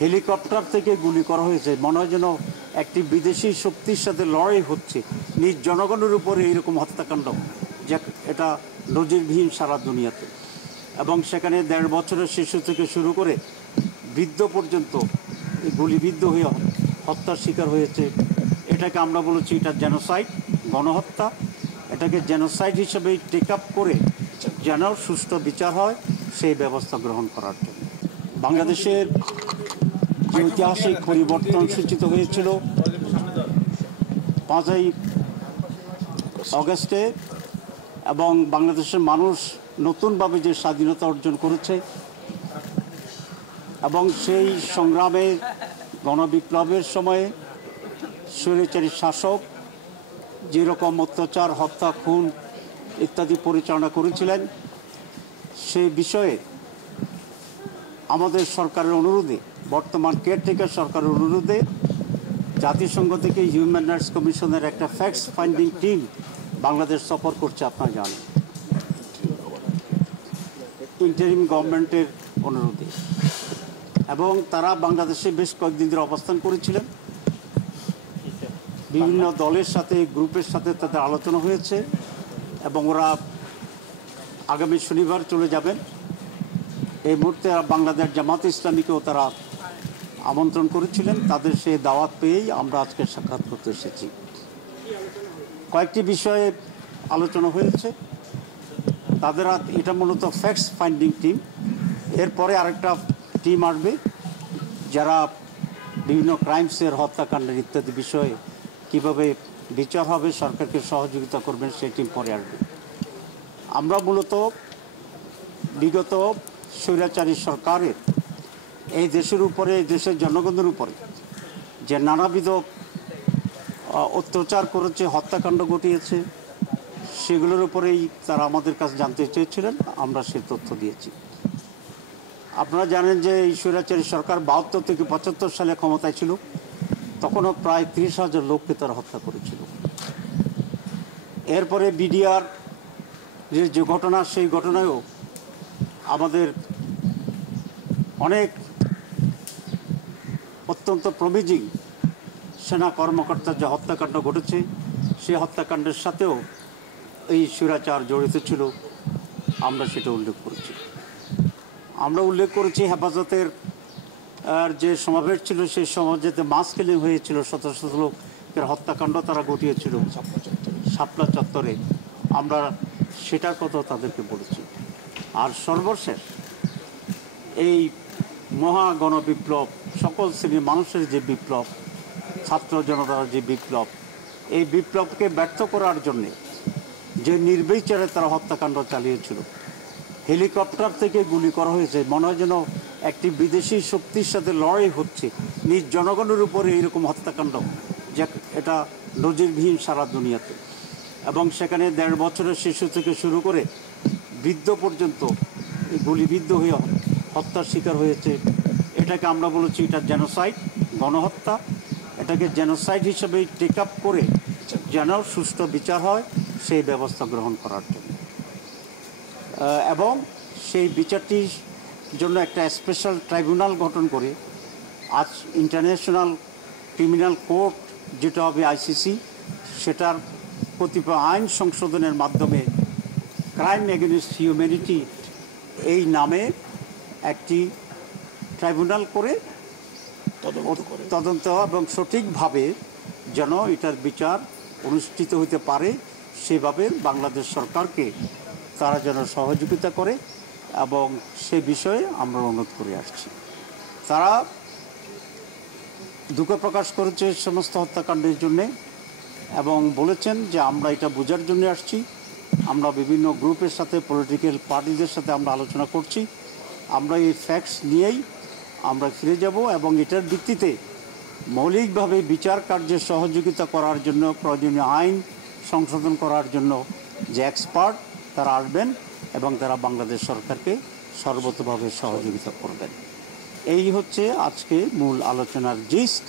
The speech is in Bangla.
হেলিকপ্টার থেকে গুলি করা হয়েছে, মনে হয় যেন একটি বিদেশি শক্তির সাথে লড়াই হচ্ছে নিজ জনগণের উপরে এইরকম হত্যাকাণ্ড, যে এটা নজিরবিহীন সারা দুনিয়াতে। এবং সেখানে 1.5 বছরের শিশু থেকে শুরু করে বৃদ্ধ পর্যন্ত গুলিবিদ্ধ হয়ে হত্যার শিকার হয়েছে। এটাকে আমরা বলেছি এটা জেনোসাইড, গণহত্যা। এটাকে জেনোসাইড হিসেবে টেক আপ করে যেন সুষ্ঠু বিচার হয় সেই ব্যবস্থা গ্রহণ করার জন্য বাংলাদেশের যে ঐতিহাসিক পরিবর্তন সূচিত হয়েছিল 5ই অগস্টে, এবং বাংলাদেশের মানুষ নতুনভাবে যে স্বাধীনতা অর্জন করেছে, এবং সেই সংগ্রামে গণবিপ্লবের সময়ে স্বৈরাচারী শাসক যেরকম অত্যাচার, হত্যা, খুন ইত্যাদি পরিচালনা করেছিলেন, সেই বিষয়ে আমাদের সরকারের অনুরোধে, বর্তমান কেয়ারটেকার সরকারের অনুরোধে জাতিসংঘ থেকে হিউম্যান রাইটস কমিশনের একটা ফ্যাক্টস ফাইন্ডিং টিম বাংলাদেশ সফর করছে, আপনারা জানেন, ইন্টারিম গভর্নমেন্টের অনুরোধে। এবং তারা বাংলাদেশে বেশ কয়েকদিন ধরে অবস্থান করেছিলেন। বিভিন্ন দলের সাথে, গ্রুপের সাথে তাদের আলোচনা হয়েছে, এবং ওরা আগামী শনিবার চলে যাবেন। এই মুহূর্তে বাংলাদেশ জামাতে ইসলামীকেও তারা আমন্ত্রণ করেছিলেন। তাদের সেই দাওয়াত পেয়েই আমরা আজকে সাক্ষাৎ করতে এসেছি। কয়েকটি বিষয়ে আলোচনা হয়েছে। তাদের এটা মূলত ফ্যাক্টস ফাইন্ডিং টিম। এরপরে আরেকটা টিম আসবে যারা বিভিন্ন ক্রাইমসের, হত্যাকাণ্ডের ইত্যাদি বিষয়ে কীভাবে বিচার হবে, সরকারকে সহযোগিতা করবেন, সেই টিম পরে আসবে। আমরা মূলত বিগত স্বৈরাচারী সরকারের এই দেশের উপরে, এই দেশের জনগণের উপরে যে নানাবিধ অত্যাচার করেছে, হত্যাকাণ্ড ঘটিয়েছে, সেগুলোর উপরেই তারা আমাদের কাছে জানতে চেয়েছিলেন। আমরা সে তথ্য দিয়েছি। আপনারা জানেন যে এই স্বৈরাচারী সরকার 72 থেকে 75 সালে ক্ষমতায় ছিল, তখনও প্রায় 30,000 লোককে তারা হত্যা করেছিল। এরপরে বিডিআর যে ঘটনা, সেই ঘটনায়ও আমাদের অনেক অত্যন্ত প্রমিজিং সেনা কর্মকর্তার যে হত্যাকাণ্ড ঘটেছে, সেই হত্যাকাণ্ডের সাথেও এই স্বৈরাচার জড়িত ছিল, আমরা সেটা উল্লেখ করেছি। আমরা উল্লেখ করেছি হেফাজতের যে সমাবেশ ছিল, সেই সমাবেশে মাস কিলিং হয়েছিল, শত শত লোকের হত্যাকাণ্ড তারা ঘটিয়েছিল শাপলা চত্বরে, আমরা সেটার কথা তাদেরকে বলেছি। আর সর্বশেষ এই মহা গণবিপ্লব, সকল শ্রেণীর মানুষের যে বিপ্লব, ছাত্র জনতার যে বিপ্লব, এই বিপ্লবকে ব্যর্থ করার জন্যে যে নির্বিচারে তারা হত্যাকাণ্ড চালিয়েছিল, হেলিকপ্টার থেকে গুলি করা হয়েছে, মনে হয় যেন একটি বিদেশি শক্তির সাথে লড়াই হচ্ছে নিজ জনগণের উপরে এইরকম হত্যাকাণ্ড, যে এটা নজিরবিহীন সারা দুনিয়াতে। এবং সেখানে 1.5 বছরের শিশু থেকে শুরু করে বৃদ্ধ পর্যন্ত গুলিবিদ্ধ হয়ে হত্যার শিকার হয়েছে। এটাকে আমরা বলেছি এটা জেনোসাইড, গণহত্যা। এটাকে জেনোসাইড হিসেবে টেক আপ করে যেন সুষ্ঠু বিচার হয় সেই ব্যবস্থা গ্রহণ করার জন্য, এবং সেই বিচারটির জন্য একটা স্পেশাল ট্রাইব্যুনাল গঠন করে আজ ইন্টারন্যাশনাল ক্রিমিনাল কোর্ট যেটা হবে ICC, সেটার কতিপয় আইন সংশোধনের মাধ্যমে ক্রাইম এগেনস্ট হিউম্যানিটি এই নামে একটি ট্রাইব্যুনাল করে তদন্ত এবং সঠিকভাবে যেন এটার বিচার অনুষ্ঠিত হতে পারে, সেভাবে বাংলাদেশ সরকারকে তারা যেন সহযোগিতা করে, এবং সে বিষয়ে আমরা অনুরোধ করে আসছি। তারা দুঃখ প্রকাশ করেছে সমস্ত হত্যাকাণ্ডের জন্যে, এবং বলেছেন যে আমরা এটা বোঝার জন্য আসছি। আমরা বিভিন্ন গ্রুপের সাথে, পলিটিক্যাল পার্টিদের সাথে আমরা আলোচনা করছি। আমরা এই ফ্যাক্টস নিয়েই আমরা ফিরে যাব, এবং এটার ভিত্তিতে মৌলিকভাবে বিচার কার্যে সহযোগিতা করার জন্য, প্রয়োজনীয় আইন সংশোধন করার জন্য যে এক্সপার্ট তারা আসবেন, এবং তারা বাংলাদেশ সরকারকে সর্বতোভাবে সহযোগিতা করবেন। এই হচ্ছে আজকে মূল আলোচনার জিস্ট।